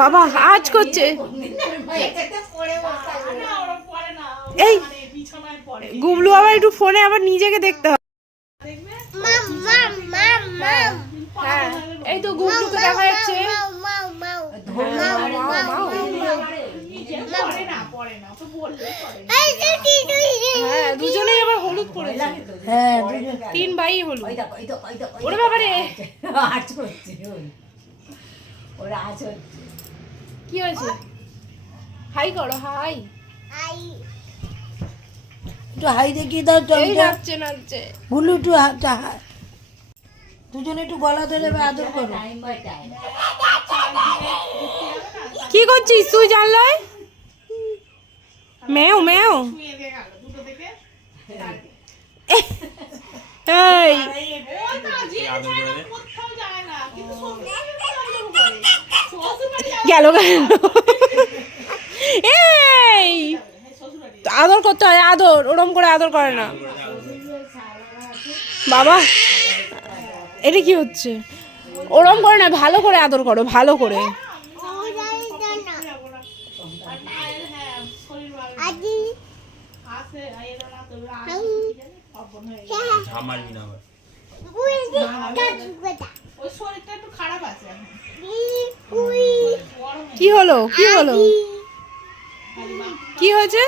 বাবা আজ করছে। এই গুবলু আবার একটু ফোনে আবার নিজেকে দেখতে হবে। হ্যাঁ এই তো গুবলুকে দেখা যাচ্ছে। হ্যাঁ দুজনেই আবার হলুদ পড়েছে। হ্যাঁ 3 ভাই হলুদ। ওরে বাবা রে কি হয়েছে? হাই করো হাই। একটু হাই দেখিয়ে দাও। এই নাচছে নাচছে ভুলু একটু দুজনে একটু গলা ধরে আদর করো। কি করছিস তুই জানলাই? মেও মেও এই গেল এই আদর করতে হয়, আদর ওরম করে আদর করে না বাবা। এটা কি হচ্ছে? ওরম করে না, ভালো করে আদর করো, ভালো করে। কি হলো কি হলো কি হয়েছে?